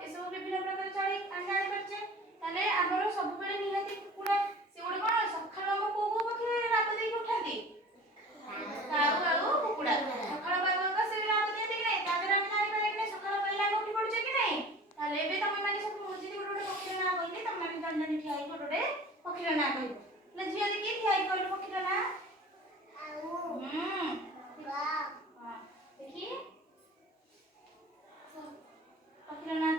ଏସବୁ ବିଭିନ୍ନ ପ୍ରକାର ଜାଣିପାରୁଛେ। ତାହେଲେ ଆମର ସବୁବେଳେ ନିହାତି କୁକୁଡ଼ା ସେ ଗୋଟେ କ'ଣ ସକାଳୁ ଆମ କୋଉ କୋଉ ପକ୍ଷୀ ରାବ ଦେଇକି ଉଠାନ୍ତି? କାଉ ଆଉ କୁକୁଡ଼ା। ସକାଳ ପାଗ ସେ ରାବ ଦିଅନ୍ତି କି ନାହିଁ? ତା ଦ୍ୱାରା ଆମେ ଜାଣିପାରିବା କି ନାହିଁ ସକାଳ ପାଇଲେ ଆମେ ଉଠି ପଡୁଛେ କି ନାହିଁ? ତାହେଲେ ଏବେ ତମେ ମାନେ ସବୁ ଯଦି ଗୋଟେ ଗୋଟେ ପକ୍ଷୀର ନାଁ କହିଲି ତମେ ମାନେ ଜଣେ ଜଣେ ଠିଆ ହେଇକି ଗୋଟେ ଗୋଟେ ପକ୍ଷୀର ନାଁ କହିବ। ହେଲେ ଝିଅ ଦେଖି ଠିଆ ହେଇକି କହିଲୁ ପକ୍ଷୀର ନାଁ। ଦେଖି ପକ୍ଷୀର ନାଁ